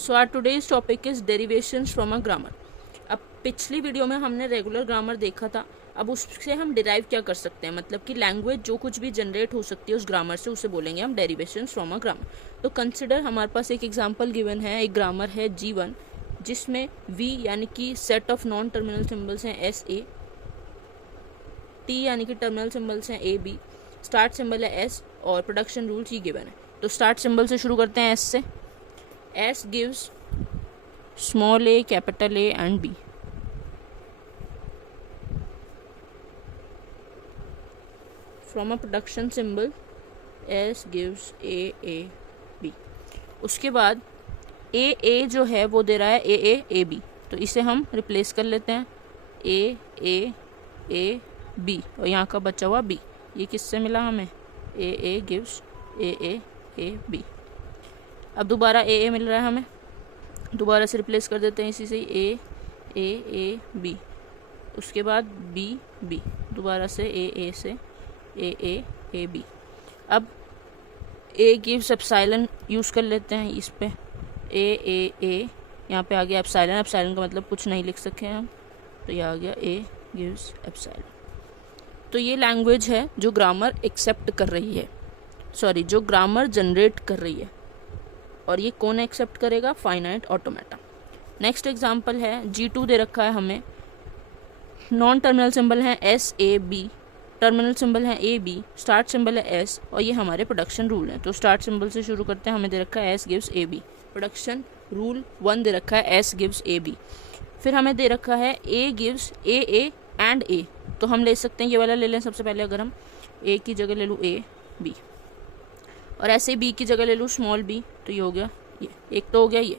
So our today's topic is derivations from a grammar. अब पिछली video में हमने रेगुलर ग्रामर देखा था, अब उससे हम डिराइव क्या कर सकते हैं, मतलब कि लैंग्वेज जो कुछ भी जनरेट हो सकती है उस ग्रामर से, उसे बोलेंगे हम डेरिवेशंस फ्रॉम अ ग्रामर। तो कंसिडर हमारे पास एक एग्जांपल गिवन है, एक ग्रामर है G1 जिसमें V यानी कि set of non terminal symbols हैं SA, T यानी कि टर्मिनल सिंबल्स हैं AB, स्टार्ट सिंबल है S और प्रोडक्शन रूल्स ही गिवन है। तो स्टार्ट सिंबल से शुरू करते हैं S से। S gives small a, capital A and B. From a production symbol, S gives A, B. उसके बाद A जो है वो दे रहा है A, B, तो इसे हम रिप्लेस कर लेते हैं A, B और यहाँ का बचा हुआ B, ये किससे मिला हमें, A gives A, B। अब दोबारा A मिल रहा है हमें, दोबारा से रिप्लेस कर देते हैं इसी से A, B, उसके बाद B, दोबारा से A से A, B। अब A गिव्स एप्सिलॉन यूज़ कर लेते हैं इस पे, A यहाँ पे आ गया एप्सिलॉन का मतलब कुछ नहीं लिख सके हम, तो ये आ गया A गिव्स एप्सिलॉन। तो ये लैंग्वेज है जो ग्रामर एक्सेप्ट कर रही है, सॉरी जो ग्रामर जनरेट कर रही है, और ये कौन एक्सेप्ट करेगा, फाइनाइट ऑटोमेटा। नेक्स्ट एग्जांपल है G2 दे रखा है हमें, नॉन टर्मिनल सिंबल है SAB, टर्मिनल सिंबल है AB, स्टार्ट सिंबल है S और ये हमारे प्रोडक्शन रूल हैं। तो स्टार्ट सिंबल से शुरू करते हैं, हमें दे रखा है S gives AB, production rule 1 दे रखा है S गिव्स AB। फिर हमें दे रखा है A gives AA and A, तो हम ले सकते हैं ये वाला ले लें सबसे पहले, अगर हम A की जगह ले लूँ AB और ऐसे B की जगह ले लूँ स्मॉल b, तो ये हो गया, ये एक तो हो गया ये।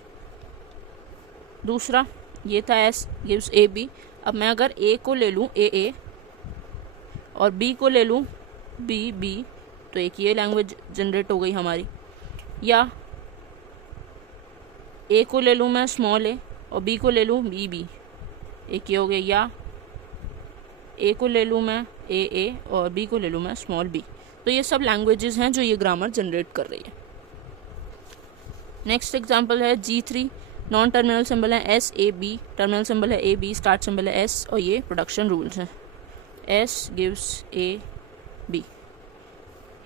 दूसरा ये था S गिव्स AB, अब मैं अगर A को ले लूँ AA और B को ले लूँ B, तो एक ये लैंग्वेज जनरेट हो गई हमारी। या A को ले लूँ मैं स्मॉल a और B को ले लूँ B, एक ये हो गया। या A को ले लूँ मैं AA और B को ले लूँ मैं स्मॉल b। तो ये सब लैंग्वेजेस हैं जो ये ग्रामर जनरेट कर रही है। नेक्स्ट एग्जांपल है G3, नॉन टर्मिनल सिंबल है SAB, टर्मिनल सिंबल है AB, स्टार्ट सिंबल है S और ये प्रोडक्शन रूल्स हैं। S गिव्स AB,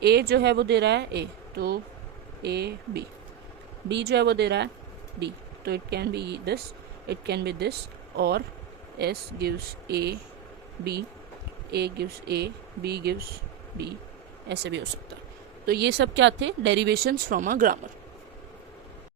A जो है वो दे रहा है A, तो AB, B जो है वो दे रहा है B, तो it can be this, it can be this, और S gives AB, A gives A, B gives B, ऐसे भी हो सकता है। तो ये सब क्या थे, डेरिवेशंस फ्रॉम अ ग्रामर।